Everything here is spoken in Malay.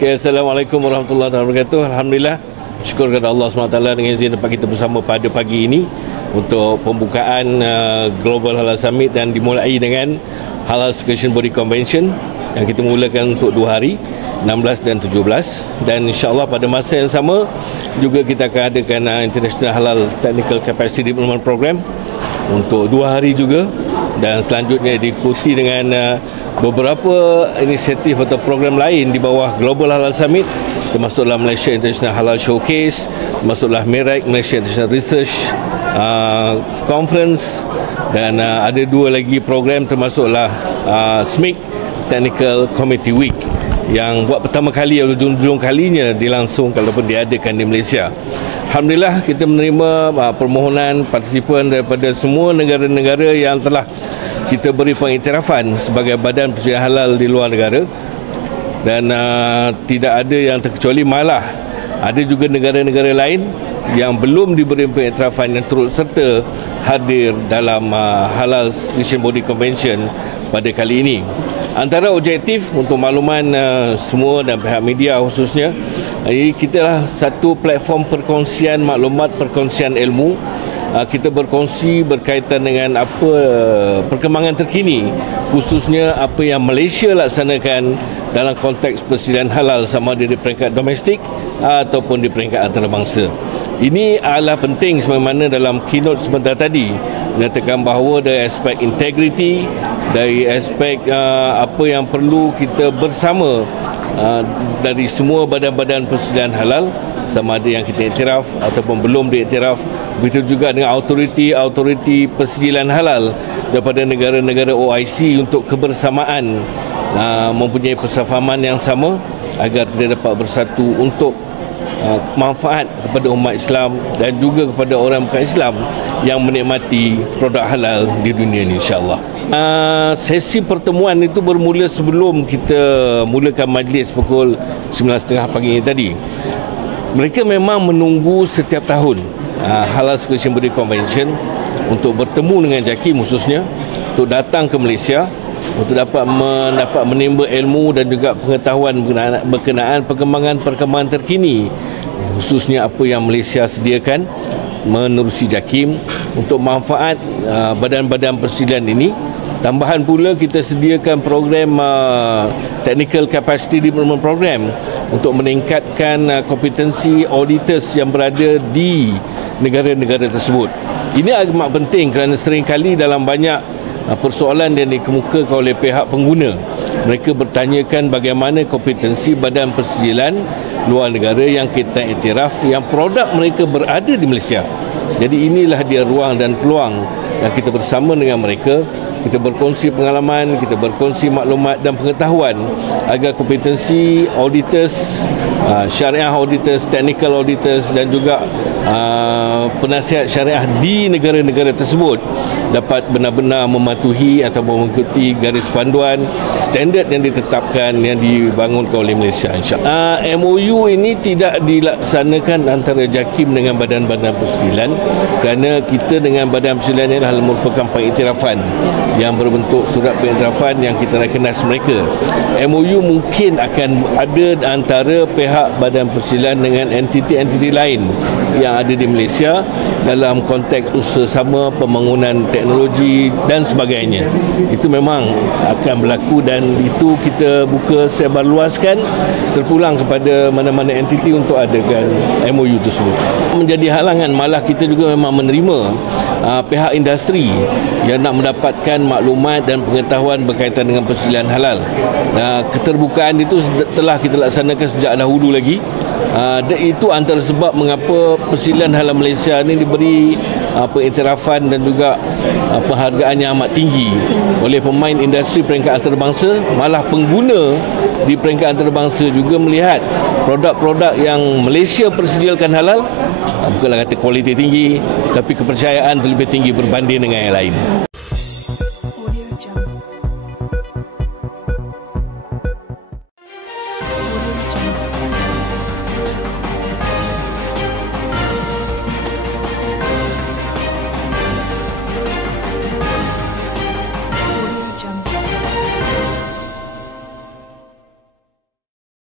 Okay, Assalamualaikum warahmatullahi wabarakatuh. Alhamdulillah, syukur kepada Allah SWT dengan izin dapat kita bersama pada pagi ini untuk pembukaan Global Halal Summit dan dimulai dengan Halal Certification Body Convention yang kita mulakan untuk 2 hari, 16 dan 17, dan insyaAllah pada masa yang sama juga kita akan adakan International Halal Technical Capacity Development Program untuk 2 hari juga, dan selanjutnya diikuti dengan beberapa inisiatif atau program lain di bawah Global Halal Summit, termasuklah Malaysia International Halal Showcase, termasuklah MEREC, Malaysia International Research Conference, dan ada 2 lagi program termasuklah SMIC Technical Committee Week yang buat pertama kali atau junjung kalinya dilangsungkan ataupun diadakan di Malaysia. Alhamdulillah, kita menerima permohonan partisipan daripada semua negara-negara yang telah kita beri pengiktirafan sebagai badan persediaan halal di luar negara, dan tidak ada yang terkecuali, malah ada juga negara-negara lain yang belum diberi pengiktirafan yang turut serta hadir dalam Halal Certification Body Convention pada kali ini. Antara objektif untuk makluman semua dan pihak media khususnya, kita lah satu platform perkongsian maklumat, perkongsian ilmu. Kita berkongsi berkaitan dengan apa perkembangan terkini, khususnya apa yang Malaysia laksanakan dalam konteks persediaan halal, sama ada di peringkat domestik ataupun di peringkat antarabangsa. Ini adalah penting sebagaimana dalam keynote sebentar tadi menyatakan bahawa dari aspek integriti, dari aspek apa yang perlu kita bersama dari semua badan-badan persediaan halal, sama ada yang kita iktiraf ataupun belum diiktiraf. Begitu juga dengan autoriti persediaan halal daripada negara-negara OIC untuk kebersamaan mempunyai persefahaman yang sama agar kita dapat bersatu untuk manfaat kepada umat Islam dan juga kepada orang bukan Islam yang menikmati produk halal di dunia ini, insya-Allah. Sesi pertemuan itu bermula sebelum kita mulakan majlis pukul 9.30 pagi ini tadi. Mereka memang menunggu setiap tahun Halal Certification Body Convention untuk bertemu dengan JAKIM khususnya, untuk datang ke Malaysia untuk dapat menimba ilmu dan juga pengetahuan berkenaan perkembangan terkini, khususnya apa yang Malaysia sediakan menerusi JAKIM untuk manfaat badan-badan persediaan ini. Tambahan pula kita sediakan program Technical Capacity Development Program untuk meningkatkan kompetensi auditors yang berada di negara-negara tersebut. Ini amat penting kerana seringkali dalam banyak persoalan yang dikemukakan oleh pihak pengguna, mereka bertanyakan bagaimana kompetensi badan persediaan luar negara yang kita iktiraf, yang produk mereka berada di Malaysia. Jadi inilah dia ruang dan peluang yang kita bersama dengan mereka, kita berkongsi pengalaman, kita berkongsi maklumat dan pengetahuan agar kompetensi auditors, syariah auditors, technical auditors dan juga penasihat syariah di negara-negara tersebut dapat benar-benar mematuhi atau mengikuti garis panduan standard yang ditetapkan, yang dibangunkan oleh Malaysia, insya-Allah. MOU ini tidak dilaksanakan antara JAKIM dengan badan-badan persediaan kerana kita dengan badan persediaan ini adalah merupakan pengiktirafan yang berbentuk surat pengiktirafan yang kita recognize mereka. MOU mungkin akan ada antara pihak badan persediaan dengan entiti-entiti lain yang ada di Malaysia dalam konteks usaha sama, pembangunan teknologi dan sebagainya. Itu memang akan berlaku dan itu kita buka sebarluaskan terpulang kepada mana-mana entiti untuk adakan MOU tersebut. Menjadi halangan, malah kita juga memang menerima pihak industri yang nak mendapatkan maklumat dan pengetahuan berkaitan dengan persediaan halal. Keterbukaan itu telah kita laksanakan sejak dahulu lagi. Itu antara sebab mengapa persediaan halal Malaysia ini diberi pengiktirafan dan juga penghargaan yang amat tinggi oleh pemain industri peringkat antarabangsa. Malah pengguna di peringkat antarabangsa juga melihat produk-produk yang Malaysia persediakan halal, bukanlah kata kualiti tinggi, tapi kepercayaan terlebih tinggi berbanding dengan yang lain.